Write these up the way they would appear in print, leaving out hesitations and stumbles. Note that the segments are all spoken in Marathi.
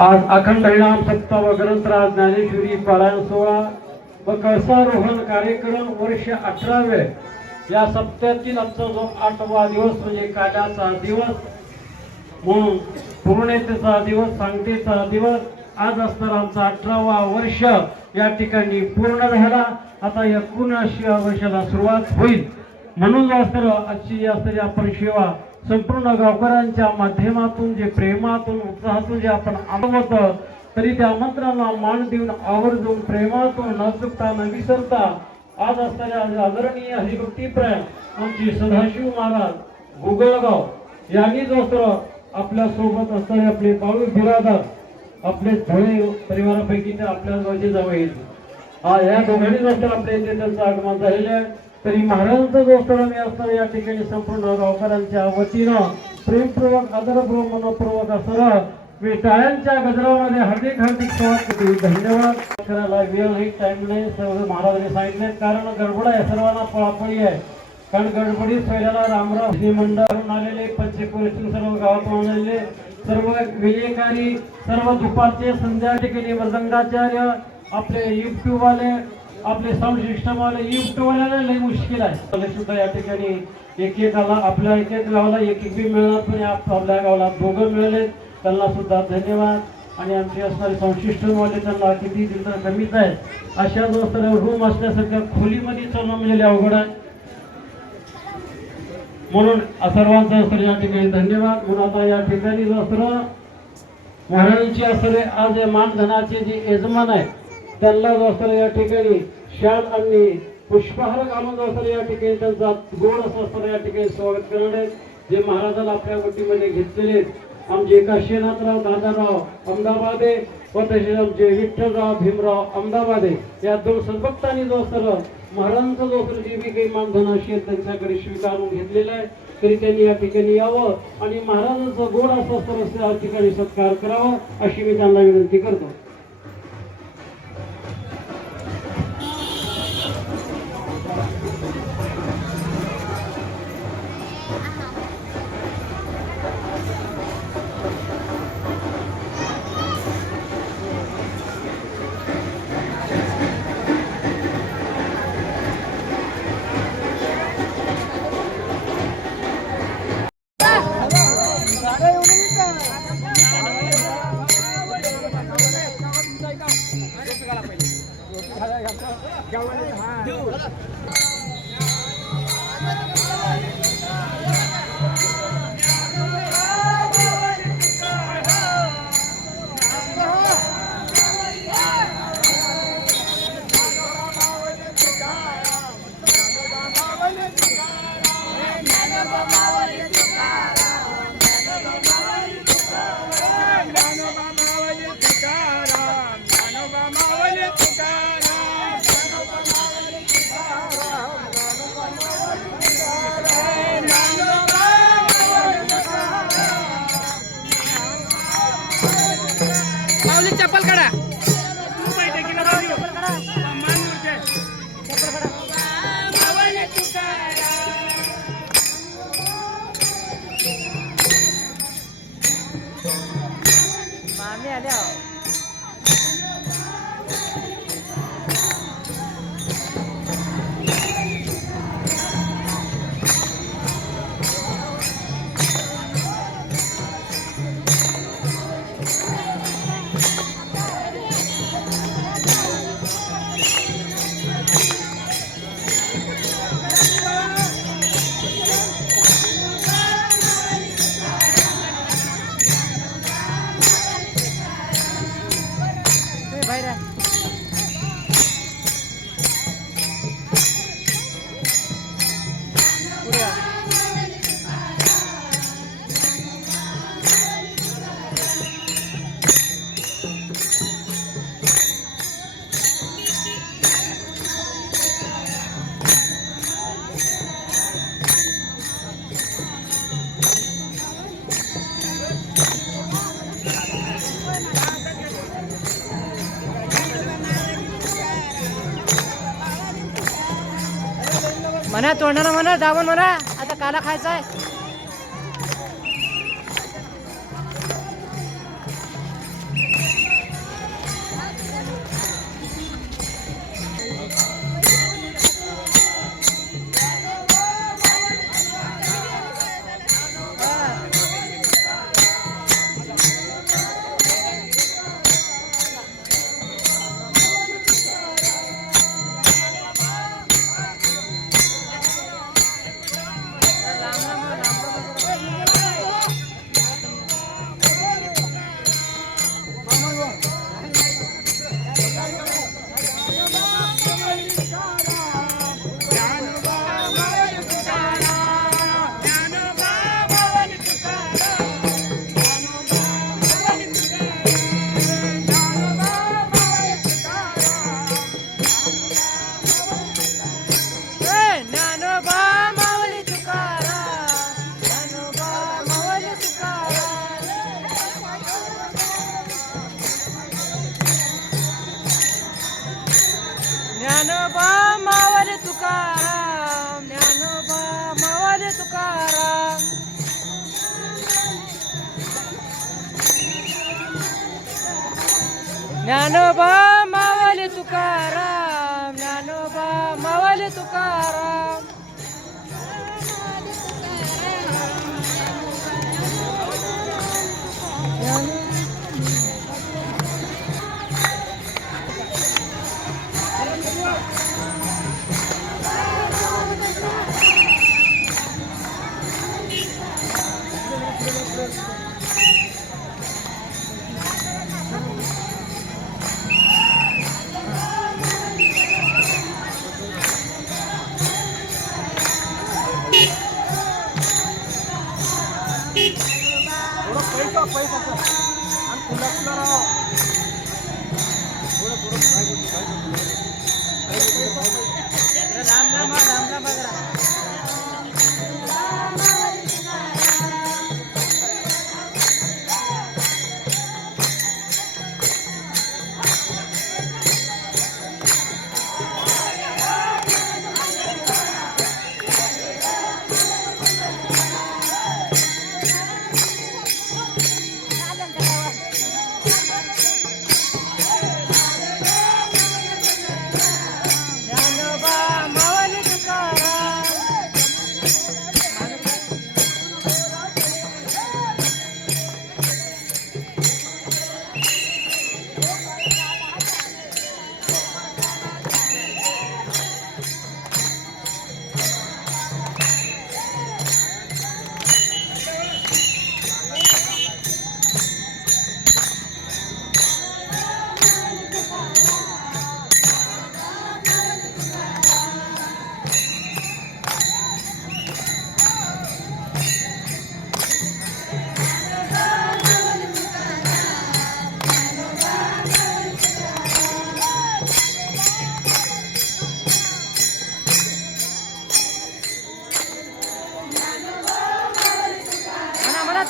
आज अखंड हरिनाम सप्ताह व ग्रंथराज ज्ञानेश्वरी पारायण सोहळा व कळसारोहण कार्यक्रम वर्ष 18वे या सप्त्यातील आजचा जो 8वा दिवस म्हणजे काल्याचा दिवस म्हणून पूर्णतेचा दिवस सांगतेचा दिवस आज असताना आमचा 18वा वर्ष या ठिकाणी पूर्ण झाला। आता 19व्या वर्षाला सुरुवात होईल म्हणून आजची असणारी आपण सेवा संपूर्ण गावकऱ्यांच्या माध्यमातून जे प्रेमातून उत्साहातून जे आपण आमंत्रित तरी त्या आमंत्रणाला मान देऊन आवर्जून प्रेमातून न चुकता न विसरता आज असणाऱ्या आदरणीय हरिभक्तीप्राय आमचे सदाशिव महाराज गुगळगाव यांनी जो आपल्या सोबत असणारे आपले बाळू बिरादर आपले धुळे परिवारापैकी तर आपल्या गावचे जावं येईल या दोघांनी नंतर आपल्या इथे त्यांचं आगमन झालेलं आहे। तरी महाराजांचा जो मी असणारा या ठिकाणी संपूर्ण गावकऱ्यांच्या वतीनं प्रेमपूर्वक आदरपूर्वक मनपूर्वक असणारा मी टाळ्यांच्या गजरामध्ये हार्दिक स्वागत करतो। धन्यवाद। करायला वेळ नाही, टाइम नाही, सर्व महाराजांनी सांगितले कारण गडबड आहे, सर्वांना पळापळी आहे कारण गडबडीत पहिल्याला रामराव श्रीमंडळावरून आलेले पंचकोशी सर्व गावातून आलेले सर्व विजयकारी सर्व दुपारचे संध्या ठिकाणी मृदंगाचार्य आपले युट्यूब वाले आपले साऊंड सिस्टम वाले युट्यूब वाल्याला लई मुश्किल आहे सुद्धा या ठिकाणी एकेकाला आपल्या एक गावाला एक बी मिळणार पण आपल्या गावाला दोघं मिळाले त्यांना सुद्धा धन्यवाद। आणि आमचे असणारे साऊंड सिस्टम वाले त्यांना किती दिवस कमीच आहे अशा जो रूम असल्यासारख्या खोलीमध्ये चालणं म्हणजे अवघड आहे म्हणून सर्वांचा असं या ठिकाणी धन्यवाद। म्हणून आता या ठिकाणी जो महाराजांची असणारे आज मानधनाचे जे यजमान आहे त्यांना जो असणारे या ठिकाणी शाल आणि पुष्पहार घालून जो असणारे या ठिकाणी त्यांचा गोड असं असणारे या ठिकाणी स्वागत करणार आहे जे महाराजांना आपल्या वटीमध्ये घेतलेले आमचे काशीनाथराव दादाराव अहमदाबादे व तसेच आमचे विठ्ठलराव भीमराव अहमदाबादे या दोन सद्भक्तांनी जो सर्व महाराजांचा जो जे बी काही मानधन असेल त्यांच्याकडे स्वीकारून घेतलेला आहे तरी त्यांनी या ठिकाणी यावं आणि महाराजांचा गोड असं या ठिकाणी सत्कार करावा अशी मी त्यांना विनंती करतो। चप्पल काढा मामी आल्या म्हणा तोंडाला म्हणा दाबून म्हणा आता काला खायचा आहे। ज्ञानोबा मावली तुकाराम, ज्ञानोबा मावली तुकाराम.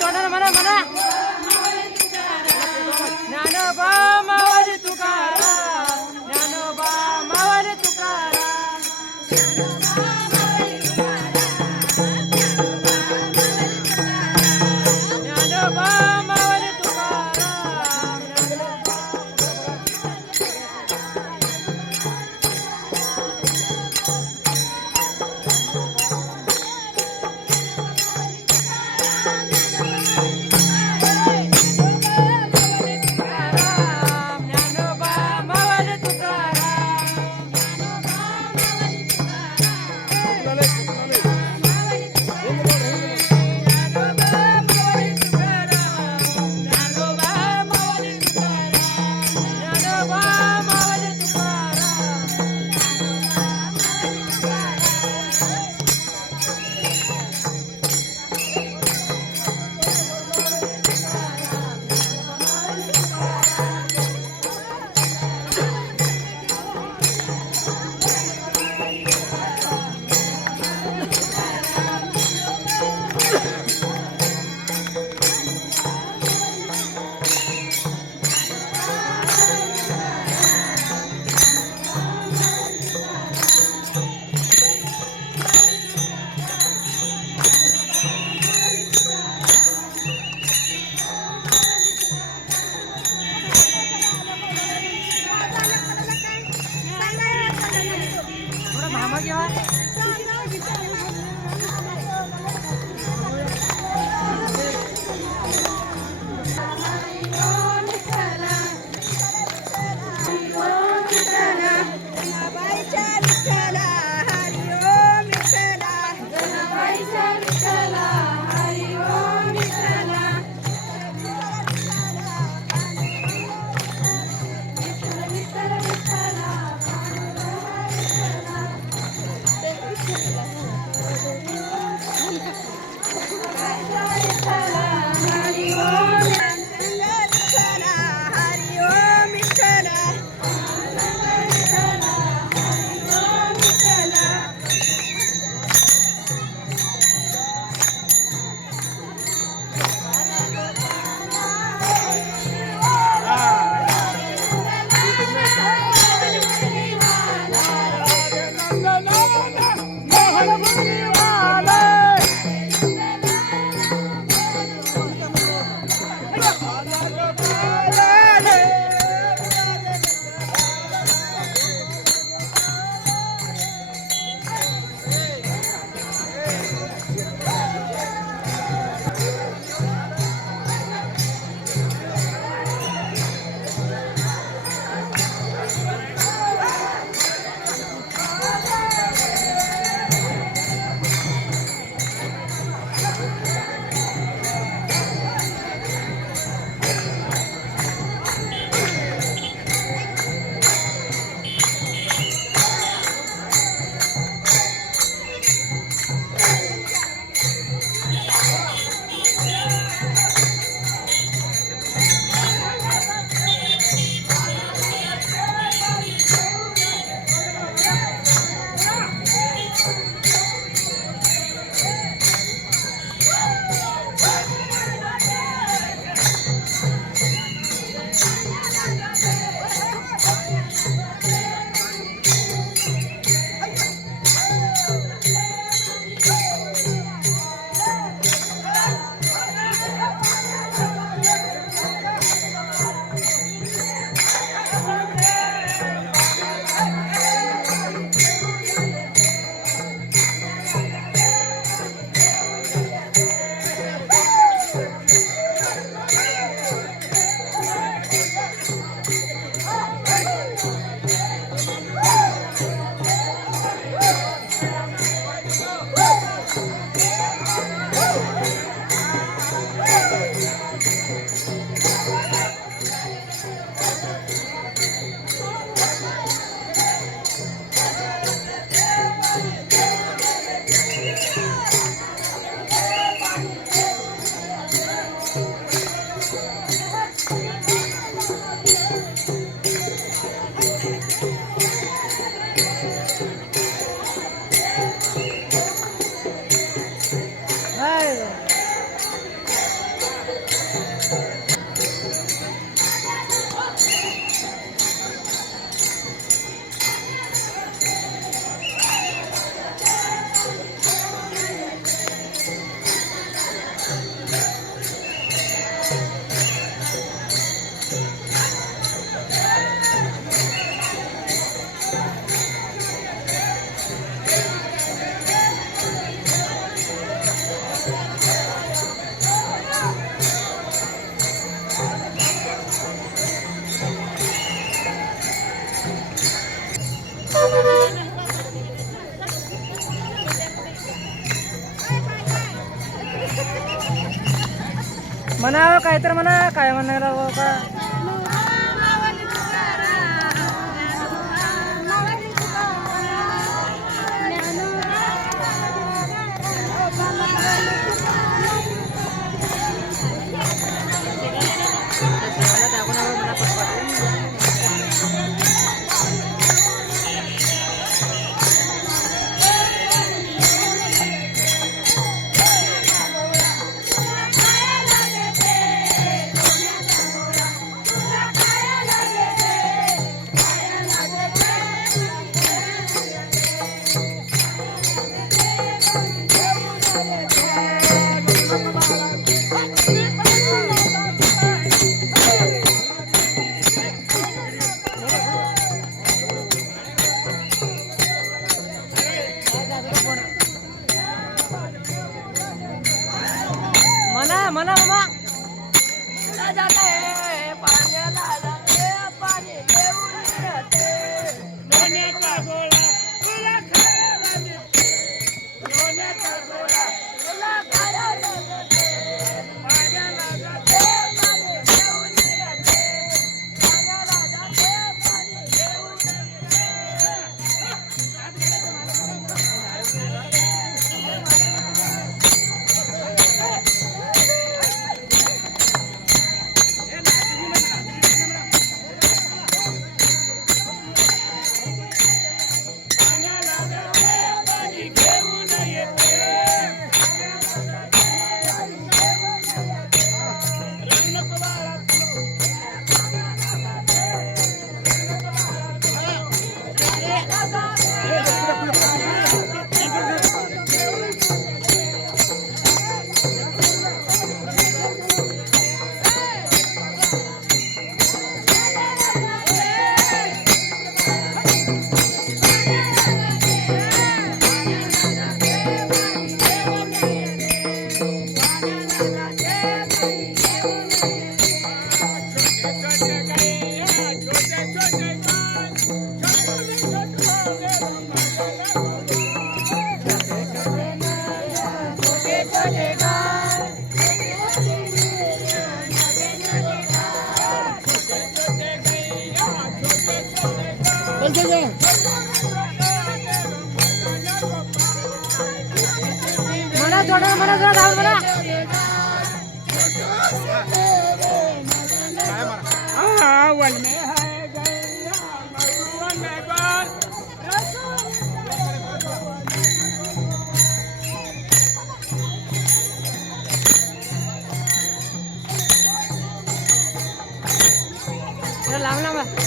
तोंडाला म्हणा म्हणा ज्ञानोबा मावली तुकाराम, ज्ञानोबा मावली तुकाराम. ज्ञानोबा मावली तुकाराम. म्हणा हो, काय तर म्हणा काय म्हणायला हो का म्हणा म्हणा मामा म्हणा थोडं म्हणा जरा धाव म्हणा लांब लांब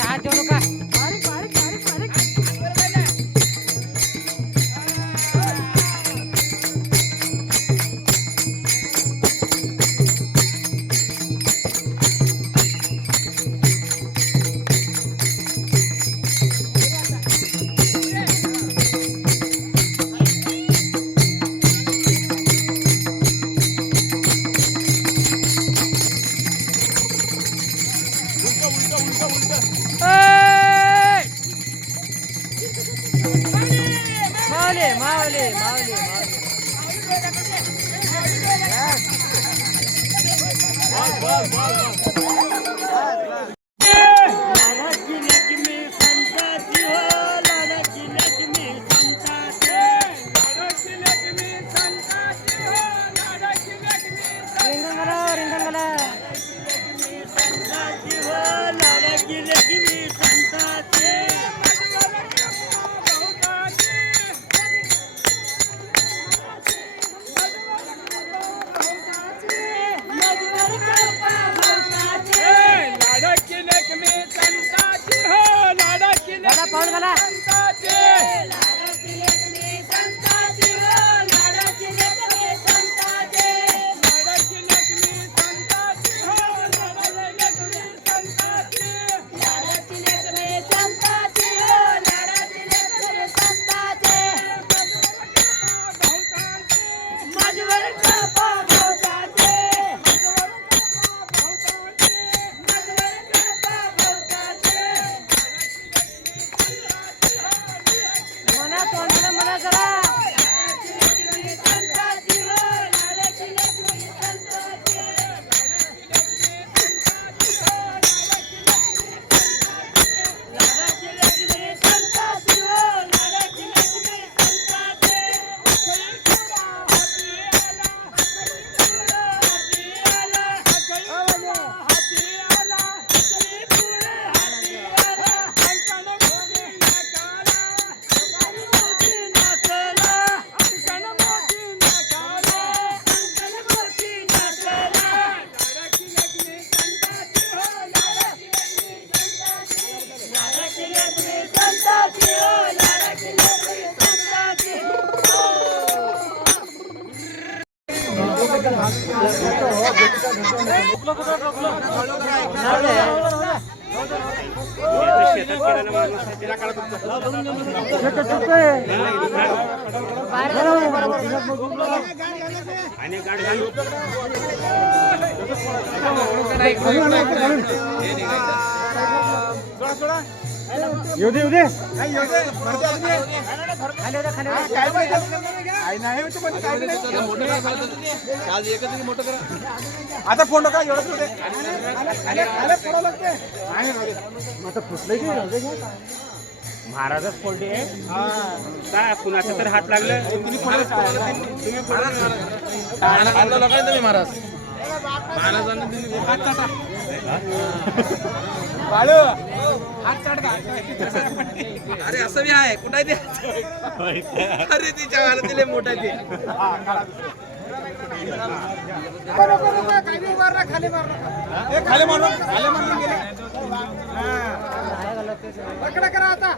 हात देऊ नका. ए! माऊली माऊली माऊली माऊली. रिंगण करा रिंगण करा. घाला पाऊल घाला. म्हणा तोंडाला म्हणा जरा. येऊ दे आता फोन नका एवढं आता फुटलं की महाराजच फोडले. काय कुणाचा तर हात लागलं तुम्ही पुढे तुम्ही महाराज बाळू हात चाट अरे असं बी आहे कुठं ते अरे तिच्या वाला दिले मोठा ते खाली मारून गेले पकडा करा आता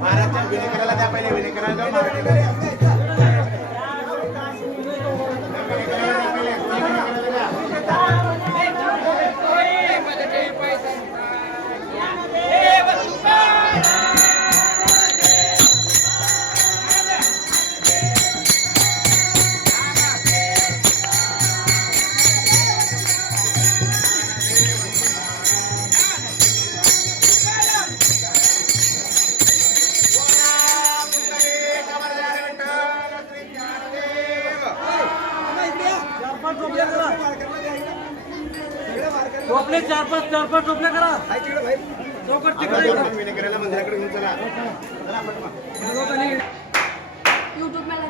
महाराजच्या विनय करायला द्या पहिले विनय करायला जाऊ मागणी करूया. 5 टोपल्या करा टोपले 4-5 टोपल्या करा चौकट तिकडे मंदिराकडे घेऊन चला यूट्यूब में